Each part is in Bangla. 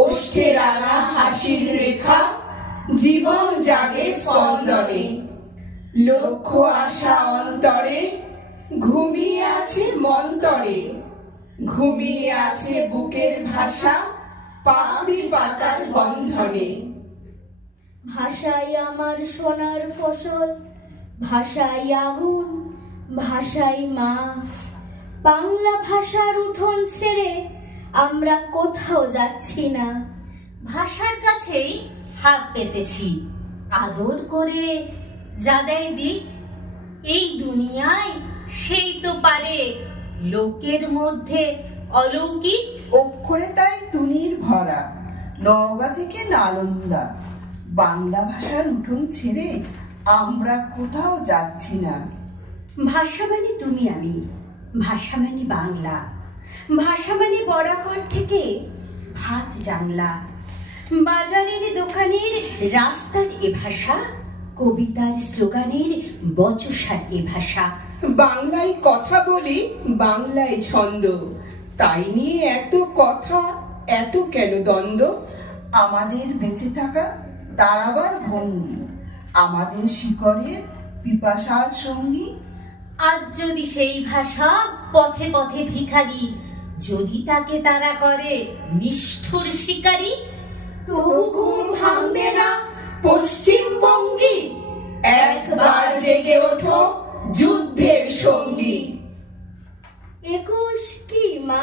ওষ্ঠে রাঙা হাসির রেখা, জীবন জাগে স্পন্দনে। লক্ষ্য আশা অন্তরে, ঘুমিয়ে আছে মন্তরে। ঘুমিয়ে আছে বুকের ভাষা, পাপড়ি পাতার বন্ধনে। ভাষাই আমার সোনার ফসল, ভাষাই আগুন, ভাষাই মা। বাংলা ভাষার উঠোন ছেড়ে আমরা কোথাও যাচ্ছি না। ভাষার কাছেই হাত পেতেছি, আদর করে যা দেয় দিক। এই দুনিয়ায় সেই তো পারে লোকের মধ্যে অলৌকিক। অক্ষরে তাই তুনির ভরা, নওগাঁ থেকে নালন্দা। বাংলা ভাষার উঠোন ছেড়ে আমরা কোথাও যাচ্ছি না। ভাষা মানে তুমি আমি, ভাষা মানে বাংলা। ভাষা মানে বরাকর থেকে ভাত জানলা। বাজারের দোকানের রাস্তার এ ভাষা, কবিতার স্লোগানের বচসার এ ভাষা। বাংলায় কথা বলি, বাংলায় ছন্দ, তাই নিয়ে এত কথা, এত কেন দ্বন্দ্ব? আমাদের বেঁচে থাকা দাঁড়াবার ভঙ্গি, আমাদের শিকড়ের পিপাসার সঙ্গী। আজ যদি সেই ভাষা পথে পথে ভিখারি, যদি তাকে তারা করে নিষ্ঠুর শিকারী, তবু ঘুম ভাঙবে না পশ্চিমবঙ্গী। একবার জেগে ওঠো যুদ্ধের সঙ্গী। 21 কি মা?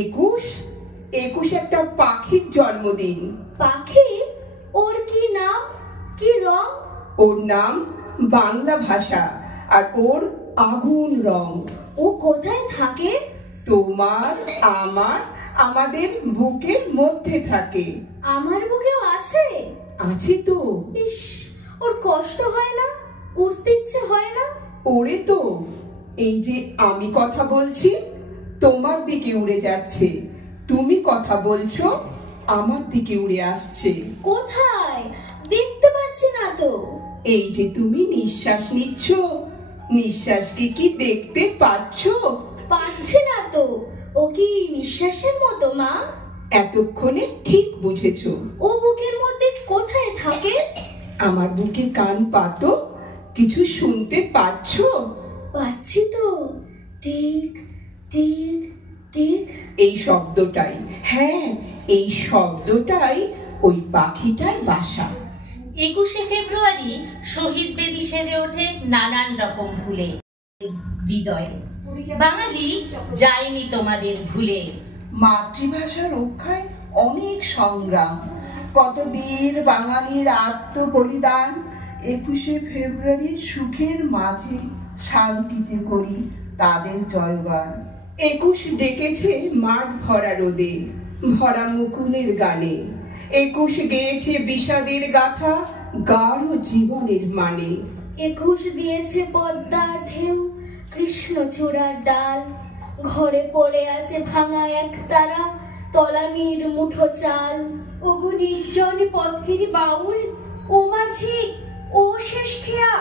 21 একটা পাখির জন্মদিন। পাখি? ওর কি নাম, কি রং? ওর নাম বাংলা ভাষা, আর ওর আগুন রং। ও কোথায় থাকে? তোমার, আমার, আমাদের বুকের মধ্যে থাকে। আমার বুকেও আছে? আছে তো। ইস, ওর কষ্ট হয় না? উড়তে ইচ্ছে হয় না? ওরে তো, এই যে আমি কথা বলছি, তোমার দিকে উড়ে যাচ্ছে। তুমি কথা বলছো, আমার দিকে উড়ে আসছে। কোথায়? দেখতে পাচ্ছি না তো। এই যে তুমি নিঃশ্বাস নিচ্ছ, নিঃশ্বাসকে কি দেখতে পাচ্ছো? পাচ্ছি না তো। ও কি নিঃশ্বাসের মতো মা? এতক্ষণে ঠিক বুঝেছো। ও বুকের মধ্যে কোথায় থাকে? আমার বুকে কান পাতো, কিছু শুনতে পাচ্ছো? পাচ্ছি তো, টিক টিক টিক। এই শব্দটাই, হ্যাঁ এই শব্দটাই ওই পাখিটার বাসা। 21শে ফেব্রুয়ারি শহীদ বেদি সেজে ওঠে নানান রকম ফুলে। হৃদয় বাঙালি যায়নি তোমাদের ভুলে। মাতৃভাষা রক্ষায় অনেক সংগ্রাম, কত বীর বাঙালির আত্মবলিদান। 21শে ফেব্রুয়ারি সুখের মাঝে শান্তিতে করি তাদের জয়গান। 21 ডেকেছে মাঠ ভরা রোদে, ভরা মুকুলের গানে। 21 গেয়েছে বিষাদের গাথা, গাঢ় জীবনের মানে। 21 দিয়েছে পদ্মার ঢেউ, কৃষ্ণচূড়ার ডাল। ঘরে পড়ে আছে ভাঙা এক তারা, তলানির মুঠো চাল। ওগো নির্জন পথের বাউল, ও মাঝি, ও শেষ খেয়া।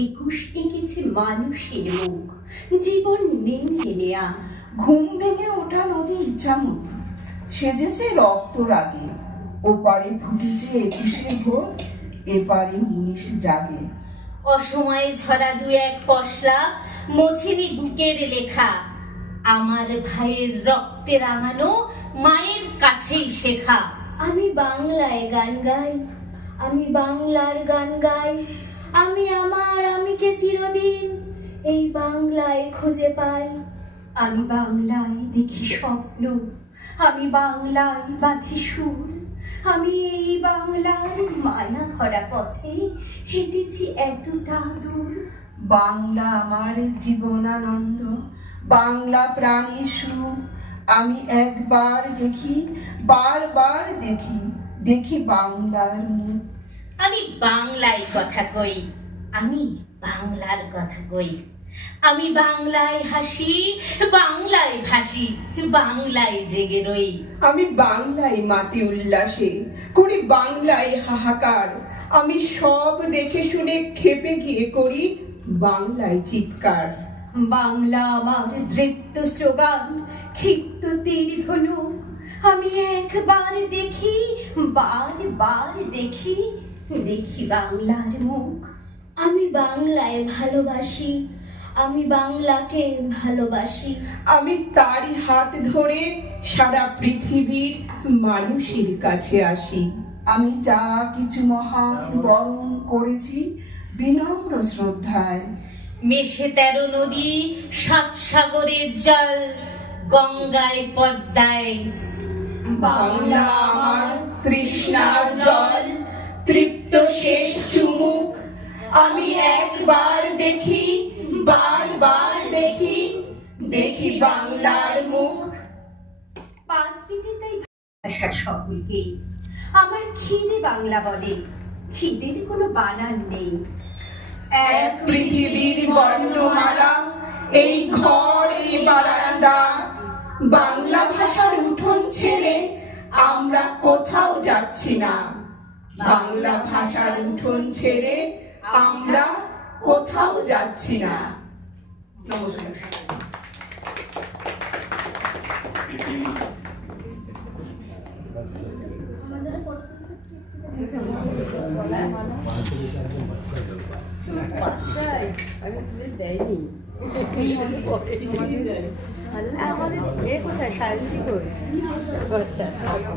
21 এঁকেছে মানুষের মুখ, জীবন নিংড়ে নেয়া। ঘুম ভেঙে ওঠা নদী ইচ্ছামতি, সেজেছে রক্ত রাগে। ওপারে ফুটেছে 21শে ভোর, এপারে 19 জাগে। অসময়ে ঝরা দু এক পশলা, মোছেনি বুকের লেখা। আমার ভাইয়ের রক্তে রাঙানো মায়ের কাছেই শেখা। আমি বাংলায় গান গাই, আমি বাংলার গান গাই। আমি আমার আমিকে চিরদিন এই বাংলায় খুঁজে পাই। আমি বাংলায় দেখি স্বপ্ন, আমি বাংলায় বাঁধি সুর। আমি এই বাংলার মায়া ভরা পথে হেঁটেছি এতটা দূর। বাংলা আমার জীবনানন্দ, বাংলা প্রাণী সুখ। আমি একবার দেখি, বারবার দেখি, দেখি বাংলার মুখ। আমি বাংলায় কথা কই, আমি বাংলার কথা কই। আমি বাংলায় হাসি, বাংলায় ভাসি, বাংলায় জেগে রই। আমি বাংলায় মাতি উল্লাসে, করি বাংলায় হাহাকার। আমি সব দেখে শুনে ক্ষেপে গিয়ে করি বাংলায় চিৎকার। বাংলা আমার দৃপ্ত স্লোগান, ক্ষিপ্ত তীর ধনু। আমি একবার দেখি, বারবার দেখি, দেখি বাংলার মুখ। আমি বাংলায় ভালোবাসি, আমি বাংলাকে ভালোবাসি। আমি তারই হাত ধরে সারা পৃথিবীর মানুষের কাছে আসি। আমি যা কিছু মহান বরণ করেছি বিনম্র শ্রদ্ধায়। মেশে 13 নদী, 7 সাগরের জল, গঙ্গায় পদ্মায়। বাংলা আমার তৃষ্ণার জল, তৃপ্ত শেষ চুমুক। আমি একবার দেখি, বারবার দেখি, দেখি বাংলার মুখ। পান পেতে তাই ভাষা সকলকে, আমার খিদে বাংলা বলে, খিদের কোনো বানান নেই। এক পৃথিবীর বর্ণমালা, এই ঘর এই বারান্দা। বাংলা ভাষার উঠোন ছেড়ে আমরা কোথাও যাচ্ছি না। বাংলা ভাষার উঠোন ছেড়ে আমরা কোথাও যাচ্ছি না। নমস্কার। আমাদের কোথায় সাহিত্যিক